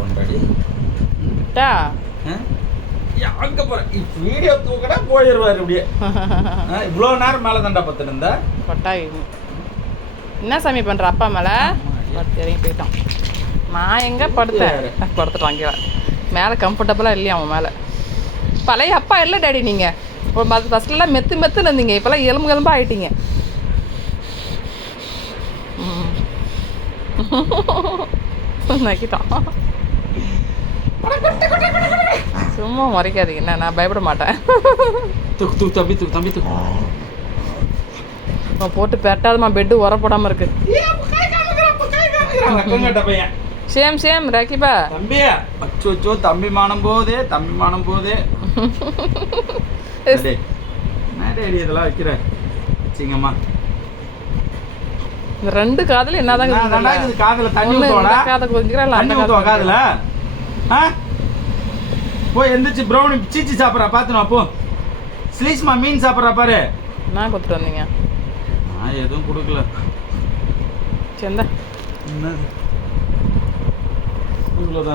பண்றடி டா அங்க போற வீடியோ தூக்கடா போயிடுவாரு இப்படியே. இவ்வளோ நேரம் மேலே தாண்டா பத்துனுந்தா கொட்டாய். என்ன சாமி பண்ற அப்பா மேல தெரியும் போயிட்டான். நான் எங்க படுத்துட்டான் கீழே மேலே கம்ஃபர்டபுளாக இல்லையா அவன் மேலே. பழைய அப்பா இல்லை டேடி நீங்கள். இப்போ ஃபஸ்ட்லாம் மெத்துன்னு இருந்தீங்க, இப்போல்லாம் எலும்பா ஆயிட்டீங்க. நக்கிட்டான். சும்மா முறைக்காதீங்க, என்ன நான் பயப்பட மாட்டேன். தம்பி போட்டு பெட்டாதமா பெட்டு உர போடாமல் இருக்கு. சேம் ராக்கிப்பா தம்பி. அச்சோ தம்பி மானம் போதே மேடேடி இதெல்லாம் வைக்கிற சிங்கம்மா. இந்த ரெண்டு காதல என்னதாங்க இது காதுல தண்ணி ஊத்துவாடா? காதை கொஞ்சம் தண்ணி ஊத்துவா காதுல. போய் எந்திரிச்சு ப்ரௌனி சீச்சி சாப்பிட்றா பார்த்துனா போ. ஸ்லீஸ்மா மீன் சாப்பிட்றா பாரு. நான் கொடுத்துட்டு வந்தீங்க. நான் எதுவும் கொடுக்கல. சந்தா என்னது இவ்வளோதான்.